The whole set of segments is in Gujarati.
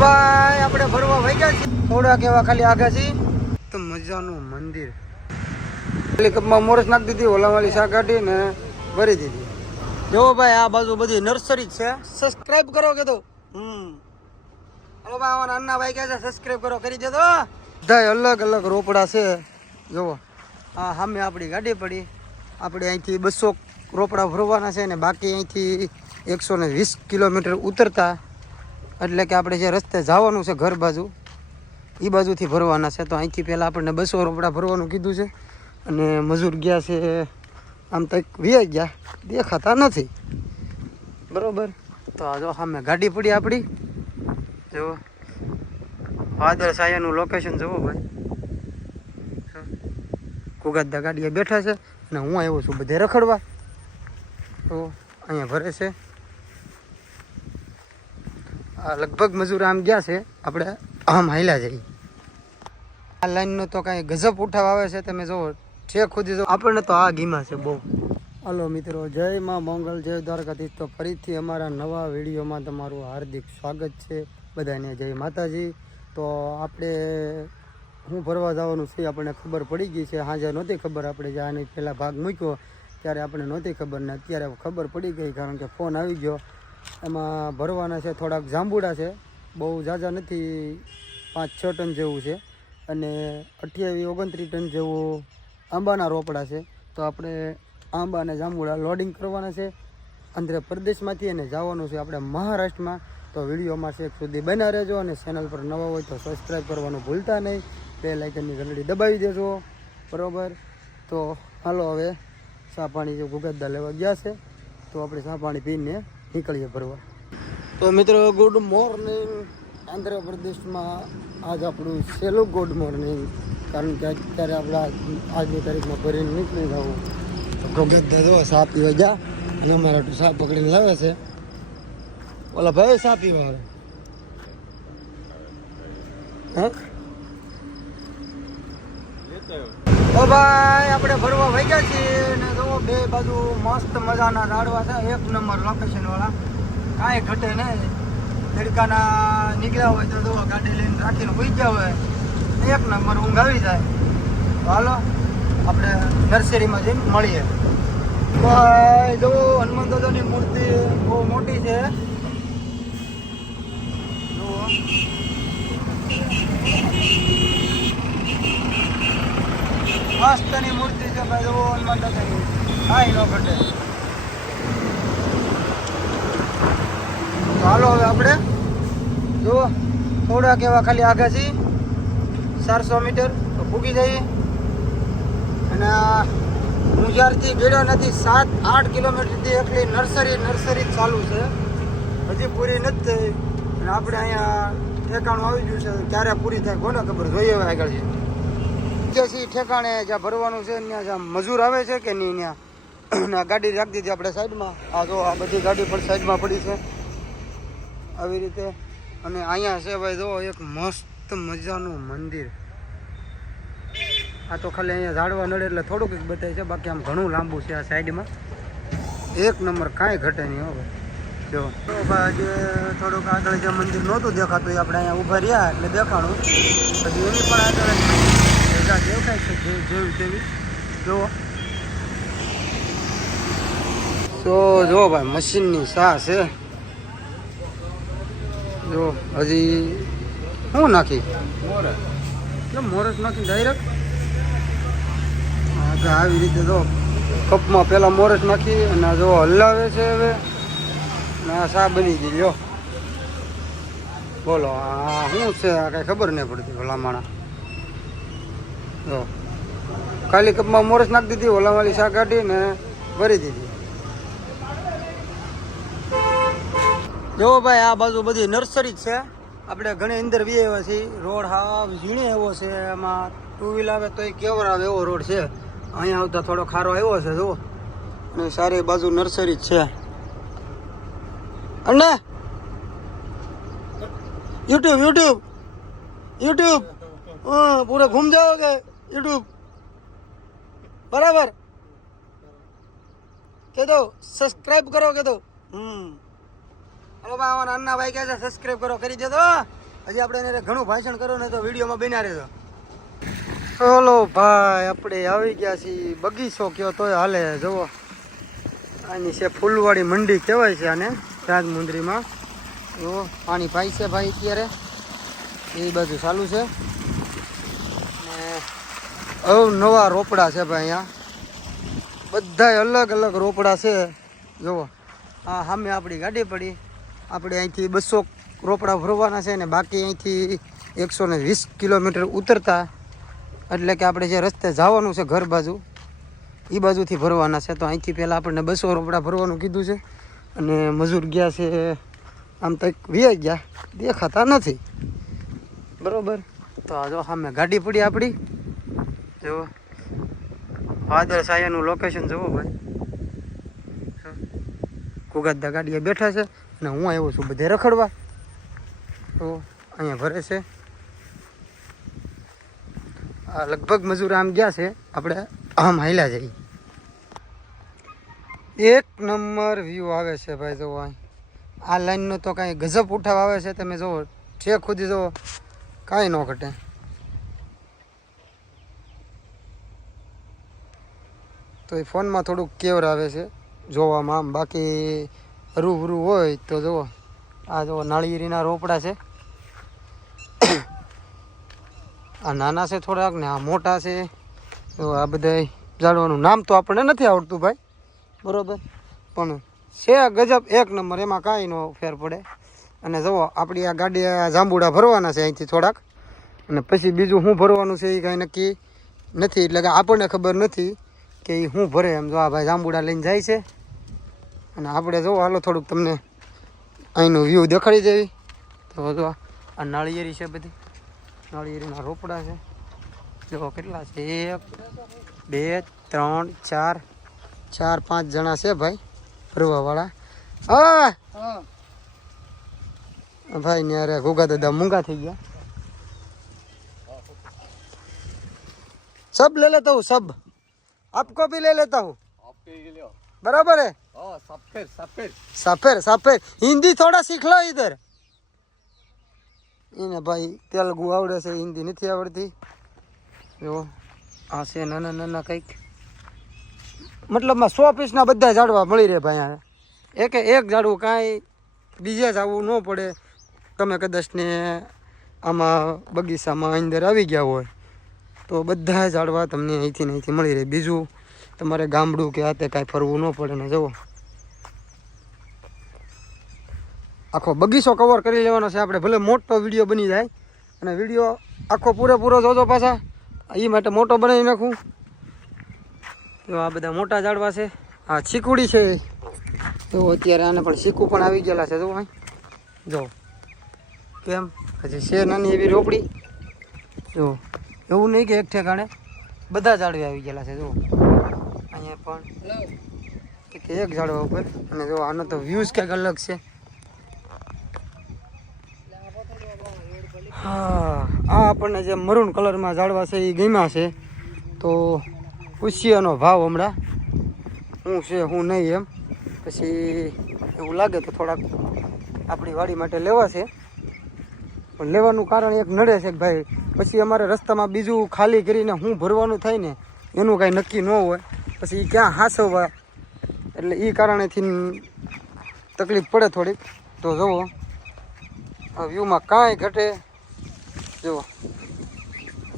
ભાઈ આપણે ફરવા વહી ગયા છીએ. થોડાક એવા ખાલી આગળ છીએ. તો મજાનું મંદિર. ખાલી કપમાં મોરસ નાખી દીધી ઓલાવાળી શાક કાઢી ને ભરી દીધી. જો ભાઈ આ બાજુ બધી નર્સરી છે. સબસ્ક્રાઇબ કરો કે તો. હમ. હલો ભાઈ અમારા અન્ના ભાઈ કહે છે સબસ્ક્રાઇબ કરો કરી દેતો બધા અલગ અલગ રોપડા છે. જુઓ. આ સામે આપણી ગાડી પડી. આપણે અહીંથી બસો રોપડા ભરવાના છે ને બાકી અહીંથી એકસો ને વીસ કિલોમીટર ઉતરતા. એટલે કે આપણે જે રસ્તે જવાનું છે ઘર બાજુ એ બાજુથી ભરવાના છે. તો અહીંથી પહેલાં આપણને બસો રોપડા ભરવાનું કીધું છે. અને મજૂર ગયા છે, આમ તો વીઆઈ ગયા, દેખાતા નથી. બરાબર? તો આ જો સામે ગાડી પડી આપણી. જો, વાદળ સાયાનું લોકેશન જુઓ ભાઈ. કુગાદા ગાડીએ બેઠા છે, અને હું આવ્યો છું બધે રખડવા. તો અહીંયા ભરે છે. લગભગ મજૂર આમ ગયા છે, આપણે આમ હાલ્યા જઈએ. આ લાઈનનો તો કાંઈ ગજબ ઉઠાવ આવે છે, તમે જુઓ છે ખુદ આપણને તો આ ગીમા છે બહુ. હાલો મિત્રો, જય માં મંગલ, જય દ્વારકાધીશ. તો ફરીથી અમારા નવા વિડીયોમાં તમારું હાર્દિક સ્વાગત છે, બધાને જય માતાજી. તો આપણે હું ફરવા જવાનું છે, આપણને ખબર પડી ગઈ છે. હાજર નહોતી ખબર આપણે જે આની પહેલાં ભાગ મૂક્યો, ત્યારે આપણે નહોતી ખબર ને અત્યારે ખબર પડી ગઈ, કારણ કે ફોન આવી ગયો. એમાં ભરવાના છે, થોડાક જાંબુડા છે. બહુ ઝાઝા નથી, પાંચ છ ટન જેવું છે. અને અઠ્યાવીસ ઓગણત્રીસ ટન જેવું આંબાના રોપડા છે. તો આપણે આંબા અને જાંબુડા લોડિંગ કરવાના છે. આંધ્રપ્રદેશમાંથી અને જવાનું છે આપણે મહારાષ્ટ્રમાં. તો વિડીયોમાં છેક સુધી બના રહેજો અને ચેનલ પર નવા હોય તો સબસ્ક્રાઈબ કરવાનું ભૂલતા નહીં. બે લાઇકનની ઘંટડી દબાવી દેજો. બરાબર? તો હાલો હવે ચા પાણી જો ગુગદ્દા લેવા ગયા છે, તો આપણે ચા પાણી પીને નીકળીએ ભરવા તો મિત્રો ગુડ મોર્નિંગ આંધ્રપ્રદેશમાં આજ આપણું સહેલું ગુડ મોર્નિંગ કારણ કે અત્યારે આપણે આજની તારીખમાં ભરીને નીકળી જવું તો દાદો જો ચા પીવા ગયા અને અમારા ચા પકડીને લાવે છે. ઓલા ભાઈ ચા પીવા આવે. ભાઈ, આપણે ફરવા વહી ગયા છીએ. જો બે બાજુ મસ્ત મજાના ઝાડવા છે. એક નંબર લોકેશન વાળા. કાંઈ ઘટે નહીં. તડકાના નીકળ્યા હોય તો દવા ગાડી લઈને રાખીને હોઈ ગયા હોય. એક નંબર ઊંઘ આવી જાય. હાલો, આપણે નર્સરીમાં જઈને મળીએ. ભાઈ જો હનુમાન દાદાની મૂર્તિ બહુ મોટી છે. મસ્તની મૂર્તિ છે ભાઈ જો હનુમાન દાદાની ન ઘટે તો હાલો હવે આપણે. જો થોડાક એવા ખાલી છીએ ચારસો મીટર તો ફૂકી જઈએ. અને હું જ્યારથી ગયો નથી, સાત, આઠ કિલોમીટરથી એકલી નર્સરી નર્સરી જ ચાલુ છે. હજી પૂરી નથી થઈ. અને આપણે અહીંયા ઠેકાણું આવી ગયું છે, ક્યારે પૂરી થાય કોને ખબર? જોઈએ હવે આગળ જસી ઠેકાણે જ્યાં ભરવાનું છે, ત્યાં જ્યાં મજૂર આવે છે કે નહીં ત્યાં? અને ગાડી રાખી દીધી આપણે સાઈડમાં. આ જો આ બધી ગાડી પણ સાઈડમાં પડી છે. આવી રીતે. અને અહીંયા છે ભાઈ, જો એક મસ્ત મજાનું મંદિર. આ તો ખાલી અહીંયા ઝાડવા નડે એટલે થોડુંક જ બતાવે છે. બાકી આમ ઘણું લાંબુ છે આ સાઈડમાં. એક નંબર કાંઈ ઘટે નહીં હો ભાઈ. જો. ભાઈ, આજે થોડુંક આગળ જે મંદિર નહોતું દેખાતું એ આપણે અહીંયા ઊભા રહ્યા એટલે દેખાણું. પછી એની પણ આગળ દેખાય છે જેવી તેવી. જુઓ તો જો ભાઈ, મશીનની સા છે. જો, હજી શું નાખી? મોરસ નાખી ડાયરેક્ટ આગળ આવી રીતે જો કપમાં પેલા મોરસ નાખી અને જો હલાવે છે હવે. ને આ સા બની ગઈ, લ્યો. બોલો, આ શું છે? આ કઈ ખબર નહીં પડતી ભલામણા જો, ખાલી કપમાં મોરસ નાખી દીધી, ઓલાવાળી કાઢી ને ભરી દીધી. જો ભાઈ, આ બાજુ બધી નર્સરી છે. આપણે ઘણી અંદર વી આવ્યા છીએ. રોડ હાવ ઝીણે એવો છે. એમાં ટુ વ્હીલ આવે તો એ કેવર આવે એવો રોડ છે. અહીંયા આવતા થોડો ખારો આવ્યો છે, જુઓ. અને સારી બાજુ નર્સરી છે. અને યુટ્યુબ યુટ્યુબ યુટ્યુબ પૂરે ઘૂમ જાઓગે યુટ્યુબ બરાબર. કે દો સબસ્ક્રાઈબ કરો કે દો હમ. હવે ભાઈ અમારા અન્ના ભાઈ કહે છે સબસ્ક્રાઈબ કરો, કરી દેજો. હજી આપણે એને ઘણું ભાષણ કરો ને તો વિડીયોમાં બન્યા રહેજો. ચલો ભાઈ, આપણે આવી ગયા છીએ બગીચો કયો તોય હાલે, જુઓ. આની છે ફૂલવાડી મંડી કહેવાય છે આને, રાજમુંદરીમાં. જુઓ, પાણી ભાઈ છે ભાઈ અત્યારે. એ બાજુ ચાલુ છે. ને અવનવા રોપડા છે ભાઈ અહીંયા. બધાય અલગ અલગ રોપડા છે. જુઓ, આ સામે આપણી ગાડી પડી. આપણે અહીંથી બસો રોપડા ભરવાના છે ને બાકી અહીંથી એકસો ને વીસ કિલોમીટર ઉતરતા. એટલે કે આપણે જે રસ્તે જવાનું છે ઘર બાજુ એ બાજુથી ભરવાના છે. તો અહીંથી પહેલાં આપણને બસો રોપડા ભરવાનું કીધું છે. અને મજૂર ગયા છે, આમ તો વીઆઈ ગયા. દેખાતા નથી. બરાબર? તો આ જો સામે ગાડી પડી આપણી. જો વાદળ સાયાનું લોકેશન જુઓ ભાઈ. કુગાદા ગાડીએ બેઠા છે. અને હું આવ્યો છું બધે રખડવા. તો અહીંયા ભરે છે. આ લગભગ મજૂર આમ ગયા છે. આપણે આમ હાલ્યા જઈએ. એક નંબર વ્યૂ આવે છે ભાઈ જુઓ આ. લાઈનનો તો કાંઈ ગજબ ઉઠાવ આવે છે. તમે જુઓ છેક સુધી જુઓ કાંઈ ન ઘટે. તો એ ફોનમાં થોડુંક કેવર આવે છે. જોવામાં આમ બાકી હરું હોય તો જુઓ. આ જુઓ નાળિયેરીના રોપડા છે. આ નાના છે થોડાક ને આ મોટા છે. તો આ બધા જાળવાનું નામ તો આપણને નથી આવડતું ભાઈ. બરોબર. પણ છે ગજબ એક નંબર એમાં કાંઈ નો ફેર પડે. અને જુઓ આપણી આ ગાડી જાંબુડા ભરવાના છે અહીંથી થોડાક. અને પછી બીજું શું ભરવાનું છે એ કાંઈ નક્કી નથી. એટલે કે આપણને ખબર નથી કે એ શું ભરે એમ. જો આ ભાઈ જાંબુડા લઈને જાય છે. અને આપણે જો હાલો થોડુંક તમને અહીંનું વ્યૂ દેખાડી દેવી તો જો આ નાળિયેરી છે બધી નાળિયેરીના રોપડા છે જો કેટલા છે એક બે ત્રણ ચાર ચાર પાંચ જણા છે ભાઈ ફરવાવાળા હા ભાઈ ને અરે ગોગા દાદા મૂંગા થઈ ગયા सब ले लेता हूँ सब आपको भी ले लेता हूँ आपके ही ले आओ बराबर है हाँ सफेद सफेद सफेर सफेर हिंदी थोड़ा सीख लो इधर એને ભાઈ તેલુગુ આવડે છે હિન્દી નથી આવડતી જો આ છે નાના નાના કંઈક મતલબમાં સો પીસના બધા ઝાડવા મળી રહે ભાઈ આ એક એક ઝાડવું કાંઈ બીજે જવું ન પડે તમે કદાચ ને આમાં બગીચામાં અંદર આવી ગયા હોય તો બધા ઝાડવા તમને અહીંથી ને અહીંથી મળી રહે બીજું તમારે ગામડું કે આ તે કાંઈ ફરવું ન પડે ને જુઓ આખો બગીચો કવર કરી લેવાનો છે. આપણે ભલે મોટો વીડિયો બની જાય અને વીડિયો આખો પૂરેપૂરો જોજો પાછા. એ માટે મોટો બનાવી નાખું. તો આ બધા મોટા ઝાડવા છે. આ ચીકુડી છે. તો અત્યારે આને પણ ચીકુ પણ આવી ગયેલા છે. જો ભાઈ. જો. કેમ? હજી છે નાની એવી રોપડી. જો. એવું નહીં કે એક ઠેકાણે બધા ઝાડવા આવી ગયેલા છે. જો. અહીંયા પણ એક એક ઝાડવા ઉપર. અને જો આનો તો વ્યૂઝ કંઈક અલગ છે. હા, આ આપણને જે મરૂન કલરમાં ઝાડવા છે એ ગમ્યા છે. તો પૂછીએ ભાવ હમણાં. શું છે શું નહીં એમ. પછી એવું લાગે તો થોડાક આપણી વાડી માટે લેવા છે. પણ લેવાનું કારણ એક નડે છે કે ભાઈ, પછી અમારે રસ્તામાં બીજું ખાલી કરીને હું ભરવાનું થાય ને, એનું કાંઈ નક્કી ન હોય. પછી ક્યાં હાંસવવા? એટલે એ કારણેથી તકલીફ પડે થોડીક. તો જુઓ વ્યૂમાં કાંઈ ઘટે જુઓ.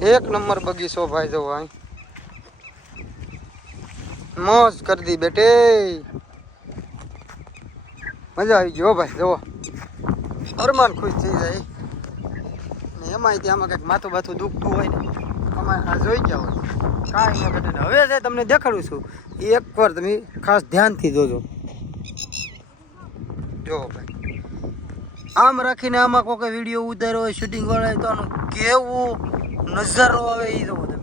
એક નંબર બગીચો ભાઈ, જુઓ અહીં. મોજ કરી દી બેટે. મજા આવી ગયો ભાઈ, જુઓ. અરમાન ખુશ થઈ જાય. ને એમાંય ત્યાં કંઈક માથું બાથું દુખતું હોય ને અમારે આ જોઈ ગયા હોય. કાંઈ ન ઘટે હવે જે તમને દેખાડું છું, એ એકવાર તમે ખાસ ધ્યાનથી જોજો. જો ભાઈ. આમ રાખીને આમાં કોઈ વીડિયો ઉતાર્યો હોય શૂટિંગ વાળા તો આનું કેવું નજારો આવે એ જોવો તમે.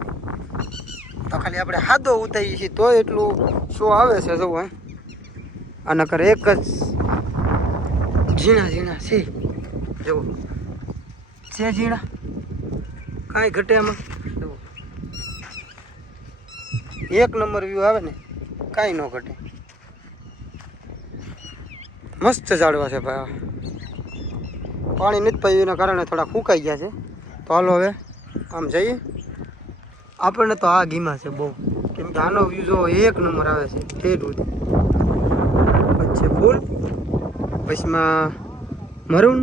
તો ખાલી આપણે હાદો ઉતારીએ છીએ, તો એટલું શો આવે છે, જોવો, હે. આના કરે એક જ ઝીણા ઝીણા છે. જુઓ છે ઝીણા? કાંઈ ઘટે આમાં? જુઓ એક નંબર વ્યૂ આવે ને, કાંઈ ન ઘટે. મસ્ત ઝાડવા છે ભાઈ. પાણી નથી પાયું કારણે થોડા ફૂંકાઈ ગયા છે. તો હાલો હવે, આમ જઈએ. આપણને તો આ ગીમા છે બહુ. કેમ કે આનો વ્યૂ જો એક નંબર આવે છે સુધી. વચ્ચે ફૂલ પછીમાં મરૂન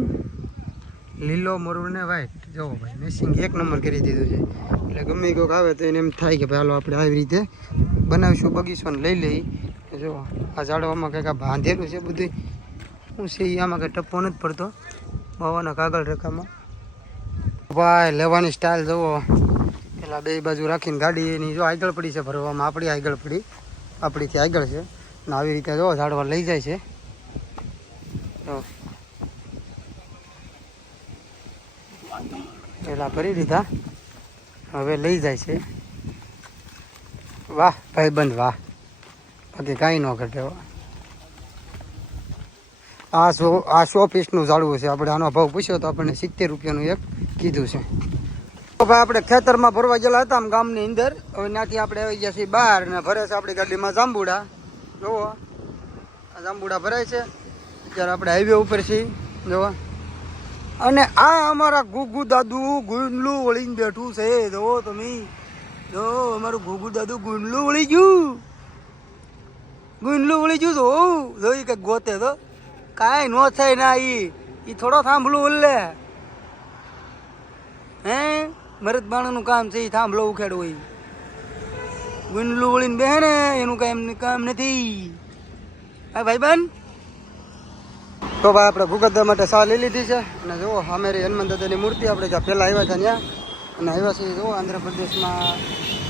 લીલો મરૂન ને વ્હાઈટ જુઓ ભાઈ મેસિંગ એક નંબર કરી દીધું છે. એટલે ગમે કોઈક આવે તો એને એમ થાય કે ભાઈ, હાલો આપણે આવી રીતે બનાવીશું, બગીચો ને લઈ લઈ જુઓ આ ઝાડવામાં કંઈક આ બાંધેલું છે બધું શું છે એ આમાં કંઈ ટપ્પો નથી પડતો. બાવાના કાગળ રેખામાં. ભાઈ, લેવાની સ્ટાઇલ જુઓ. પેલા બે બાજુ રાખીને ગાડી, એની જો આગળ પડી છે ભરવામાં, આપણી આગળ પડી આપણીથી આગળ છે. ને આવી રીતે જો ઝાડવા લઈ જાય છે. પેલા ભરી દીધા. હવે લઈ જાય છે. વાહ, ભાઈબંધ, વાહ. બાકી કાંઈ ન ઘટે. આ સો આ સો પીસનું ઝાડવું છે. આપણે આનો ભાવ પૂછ્યો તો આપણને સિત્તેર રૂપિયાનું એક કીધું છે. તો ભાઈ આપણે ખેતરમાં ભરવા ગયેલા હતા ગામની અંદર. હવે ત્યાંથી આપણે આવી ગયા છીએ બહાર ને ભરે છે આપણી ગાડીમાં જાંબુડા. જુઓ આ જાંબુડા ભરાય છે. અત્યારે આપણે હાઈવે ઉપર છીએ. જુઓ અને આ અમારા ગુગુ દાદુ ગુંડલું વળીને બેઠું છે. જુઓ તમે. જો, અમારું ગુગુ દાદુ ગુંડલું વળી ગયું. ગુંડલું વળી ગયું તો જોઈ કે ગોતે તો. કાંઈ નો થાય ના ઈ. ઈ થોડો થાંભલું ઉલ્લે. હે? મરદ બાણાનું કામ છે ઈ થાંભલો ઉખેડવું ઈ. ગુંડલું વળીને બેહે ને, એનું કાંઈ કામ નથી. હા, ભાઈબંધ? તો ભાઈ આપણે ભૂગતદા માટે સા લઈ લીધી છે. અને જુઓ અમેરી હનુમાન દાદાની મૂર્તિ. આપણે જ્યાં પહેલાં આવ્યા હતા ત્યાં. અને આવ્યા છીએ, જુઓ, આંધ્રપ્રદેશમાં.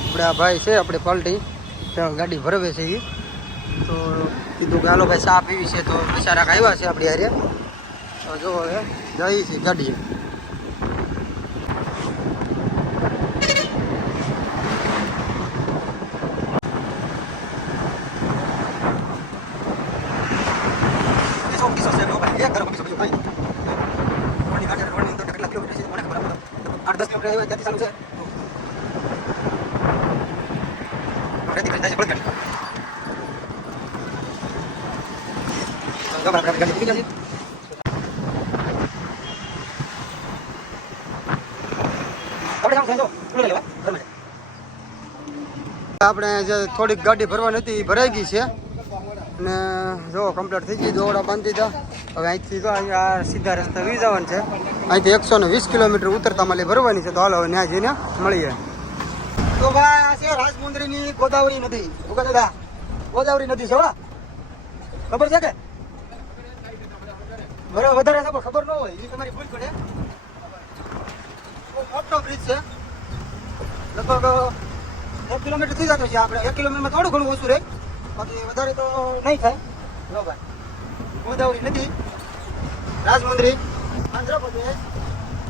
આપણે આ ભાઈ છે, આપણે પાલટી. ગાડી ભરવે છે એ તો કીધું કે, હાલો ભાઈ, ચા પીવી છે. તો બિચારા આવ્યા છે આપણી હારે. તો જો હવે, જઈએ છીએ ગાડીએ આઠ દસ કિલોમીટર આવ્યા ત્યાંથી ચાલુ છે રેડી કરી જાય છે આપણે જે થોડીક ગાડી ભરવાની હતી, એ ભરાઈ ગઈ છે. ને જો કમ્પ્લીટ થઈ ગઈ દોડા બાંધી દીધા. હવે અહીંથી જો, અહીંયા સીધા રસ્તા વી જવાનું છે. અહીંથી એકસો ને વીસ કિલોમીટર ઉતરતા માલી ભરવાની છે. તો હાલો, હવે ત્યાં જઈને મળીએ. તો ભાઈ, આ છે રાજમુંદરીની ગોદાવરી નદી. ગોદાવરી નદી છે? ખબર છે કે? બરાબર વધારે છે ખબર ન હોય એ તમારી ભૂલ પડે મોટો બ્રિજ છે. લગભગ, એક કિલોમીટર થઈ જતો છે આપણે. એક કિલોમીટરમાં થોડું ઘણું ઓછું રહે. બાકી વધારે તો નહીં થાય. લો ભાઈ, ગોદાવરી નદી, રાજમંદિર, આંધ્રપ્રદેશ.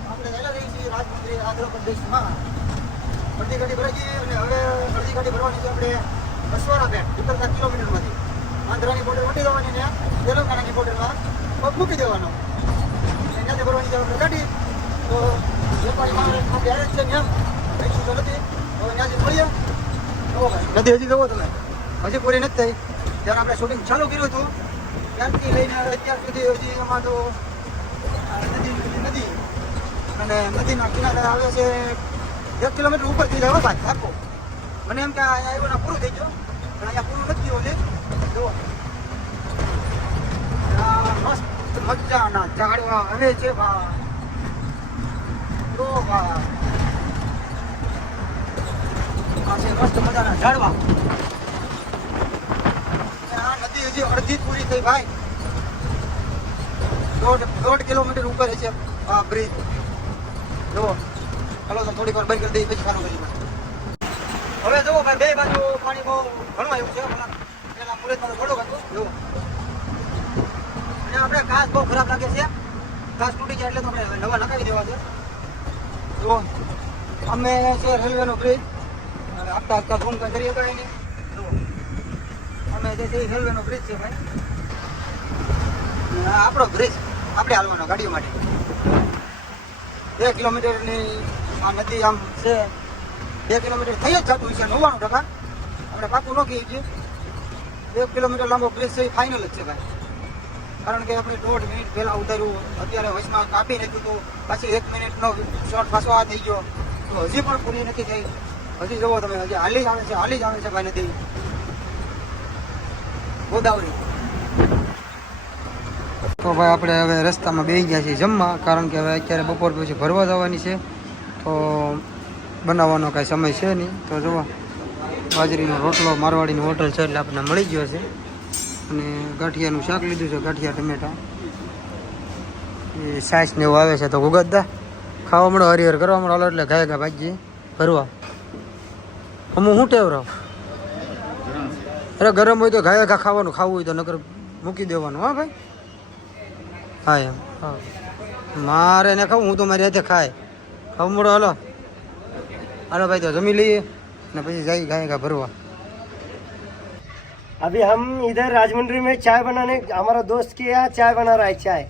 આપણે હેલા રહી છીએ રાજમંદિર, આંધ્રપ્રદેશમાં. અડધી ગાડી ભરાઈ ગઈ અને હવે અડધી ગાડી ભરવાની છે આપણે બસવાડા બેટ ઉત્તર કિલોમીટરમાંથી. આંધ્રાની બોર્ડર વટી જવાની ને તેલંગાણાની બોર્ડરમાં પગ મૂકી દેવાનો. ત્યાંથી ભરવાની જરૂર કાઢી. તો વેપારીમાં આપણે હારે જ છે એમ. પૈસું તો નથી. તો ત્યાંથી મળીએ. નથી હજી જવો તમે? હજી પૂરી નથી થઈ. ત્યારે આપણે શૂટિંગ ચાલુ કર્યું હતું. ત્યારથી લઈને અત્યાર સુધી હજી એમાં તો નદી નદી અને નદીના કિનારે આવે છે એક કિલોમીટર ઉપર થઈ જાય ભાઈ થાકો મને એમ કે અહીંયા આવ્યો ને પૂરું થઈ ગયું. પણ અહીંયા પૂરું નથી થયું હજી. જુઓ. મસ્ત મજાના ઝાડવા હવે છે ભાઈ જો ભાઈ મસ્ત મજાના ઝાડવા. આ હજી અડધી પૂરી થઈ ભાઈ. દોઢ દોઢ કિલોમીટર ઉપર છે આ બ્રિજ જો, ચાલો તો થોડીક વાર બંધ કરી દઈએ, પછી હવે જુઓ ભાઈ, બે બાજુ પાણી બહુ ઘણું આવ્યું છે. પેલા મુરતમાં તો થોડુંક હતું. જુઓ. અને આપણે ઘાસ બહુ ખરાબ લાગે છે. ઘાસ તૂટી જાય એટલે તો આપણે નવા નખાવી દેવા છે. જુઓ અમે છે રેલવેનો બ્રિજ આપતા આપતા ફોન કરીએ તો એની જુઓ અમે જે છે રેલવેનો બ્રિજ છે ભાઈ. આપણો બ્રિજ આપણે હાલવાનો ગાડીઓ માટે. બે કિલોમીટરની આ નદી આમ છે. બે કિલોમીટર થઈ જ જતું હોય છે નવ્વાણું ટકા. આપણે પાકું ન કહીએ છીએ. એક કિલોમીટર લાંબો બ્રિજ છે એ ફાઇનલ જ છે ભાઈ. કારણ કે આપણે દોઢ મિનિટ પહેલા ઉતાર્યું, અત્યારે વચમાં કાપી નાખ્યું તો પાછી એક મિનિટનો શોર્ટ પાછો આ થઈ ગયો. તો હજી પણ પૂરી નથી થઈ. હજી જુઓ તમે, હજી હાલી જ આવે છે, હાલી જ આવે છે ભાઈ નથી ગોદાવરી. તો ભાઈ આપણે હવે રસ્તામાં બેસી ગયા છીએ જમવા, કારણ કે હવે અત્યારે બપોર પછી ભરવા જવાની છે. તો બનાવવાનો કાંઈ સમય છે નહીં. તો જુઓ, બાજરીનો રોટલો, મારવાડીની હોટલ છે એટલે આપણને મળી ગયો છે. અને ગાંઠિયાનું શાક લીધું છે, ગાંઠિયા ટમેટા. એ સાસ ને એવું આવે છે તો ગુગતદા ખાવા મળો, હરિહર કરવા મળો એટલે ગાય ગા ભાજી ભરવા. અમુક હું ટેવ રહો? અરે ગરમ હોય તો ઘાય ઘા ખાવાનું, ખાવું હોય તો નકર મૂકી દેવાનું, હા ભાઈ? હા, એમ. હા. મારે ને ખાવું, હું તો મારી હાથે ખાય. ખાવું મળો, હાલો. હાલો ભાઈ, તો જમી લઈએ. ને પછી જાય ઘાય ઘા ભરવા. अभी हम इधर राजमंड्री में चाय बनाने हमारा दोस्त के यहाँ चाय बना रहा है चाय।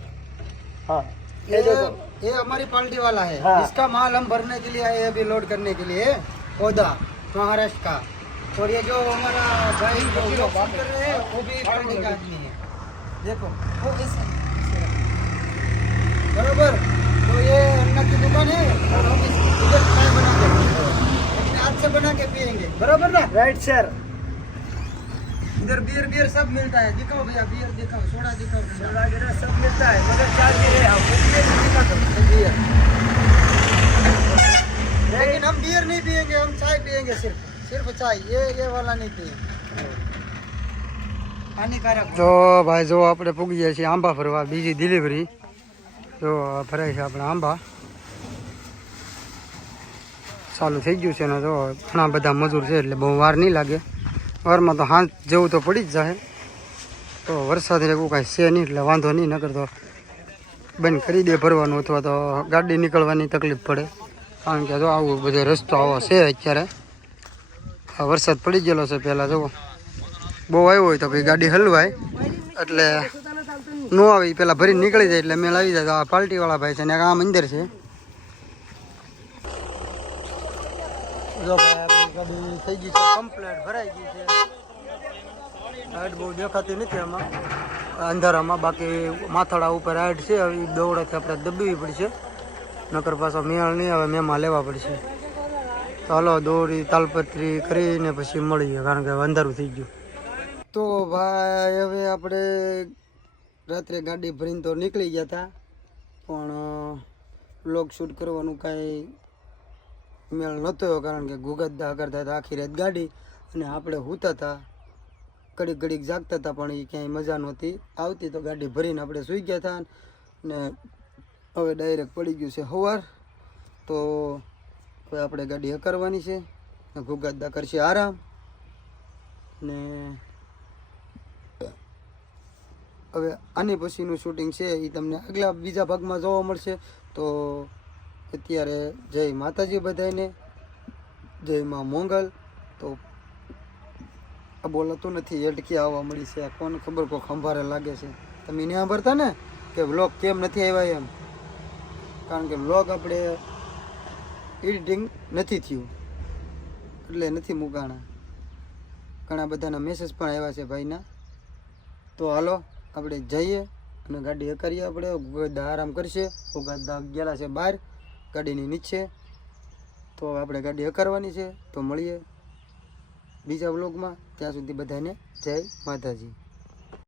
हाँ ये ये हमारी पार्टी वाला है। हाँ। इसका माल हम भरने के लिए आए अभी लोड करने के लिए पौधा महाराष्ट्र का। और ये जो हमारा भाई जो बात कर रहे हैं वो भी पार्टी का आदमी है। देखो वो बरोबर। तो ये अन्ना की दुकान है और हम इधर चाय बना के अपने हाथ से बना के पियेंगे बरोबर ना? राइट सर इधर बियर बियर सब मिलता है दिखाओ भैया बियर दिखाओ सोडा दिखाओ ठंडा। वगैरह सब मिलता है मगर चार्ज ये है हम ये भी दिखा दो बियर लेकिन हम बियर नहीं पियेंगे हम चाय पियेंगे सिर्फ सिर्फ चाय ये ये वाला नहीं पियेंगे હાનિકારક તો ભાઈ જો આપણે પૂગી ગયા છીએ આંબા ફરવા બીજી ડિલિવરી જો આ ભરાય છે આપણે આંબા ચાલુ થઈ ગયું છે ને જો ઘણા બધા મજૂર છે એટલે બહુ વાર નહીં લાગે વારમાં તો હાથ જેવું તો પડી જ જાય તો વરસાદ એવું કાંઈ છે નહીં, એટલે વાંધો નહીં નગર તો બંધ કરી દે ભરવાનું અથવા તો ગાડી નીકળવાની તકલીફ પડે. કારણ કે જો આવું બધો રસ્તો આવો છે અત્યારે. આ વરસાદ પડી ગયેલો છે પહેલાં, જુઓ. બહુ આવ્યો હોય તો પછી ગાડી હલવાય. એટલે ન આવે ઈ પેલા ભરી નીકળી જાય, એટલે મેળ આવી જાય. તો આ પાર્ટીવાળા ભાઈ છે ને આ મંદિર છે. જો ભાઈ ગાડી થઈ ગઈ છે કમ્પ્લેટ ભરાઈ ગઈ છે. લાઇટ બહુ દેખાતી નથી આમાં. અંધારામાં, બાકી માથાડા ઉપર હાઈટ છે, હવે ઈ દોડાથી આપણે દબવી પડશે. નકર પાછો મેળ નહીં આવે, મેમાં લેવા પડશે. તો હાલો, દોરી, તાલપત્રી કરીને પછી મળીએ, કારણ કે હવે અંધારું થઈ ગયું. તો ભાઈ, હવે આપણે રાત્રે ગાડી ભરીને તો નીકળી ગયા હતા પણ બ્લોગ શૂટ કરવાનું કાંઈ મેળ નહોતો કારણ કે ગુગતદા કરતા હતા આખી રાત ગાડી અને આપણે હૂતા હતા ઘડીક ઘડીક જાગતા હતા પણ એ ક્યાંય મજા નહોતી આવતી તો ગાડી ભરીને આપણે સૂઈ ગયા હતા ને હવે ડાયરેક્ટ પડી ગયું છે સવાર તો હવે આપણે ગાડી હકારવાની છે ને દા કરશે આરામ ને હવે આની પછીનું શૂટિંગ છે એ તમને આગલા બીજા ભાગમાં જોવા મળશે. તો અત્યારે જય માતાજી બધાને જય માં મોંગલ. તો આ બોલાતું નથી, એડકી આવવા મળી છે. કોને ખબર કોઈ ખંભારે લાગે છે. તમે એને સાંભળતા ને કે વ્લોગ કેમ નથી આવ્યા એમ? કારણ કે વ્લોગ આપણે એડિટિંગ નથી થયું. એટલે નથી મૂકાણા. ઘણા બધાના મેસેજ પણ આવ્યા છે ભાઈના. તો હાલો, આપણે જઈએ અને ગાડી હકારીએ આપણે. આરામ કરશે. ઉગાદા ગયેલા છે બહાર ગાડીની નીચે. તો આપણે ગાડી હકારવાની છે. તો મળીએ બીજા બ્લોગમાં ત્યાં સુધી બધાને જય માતાજી.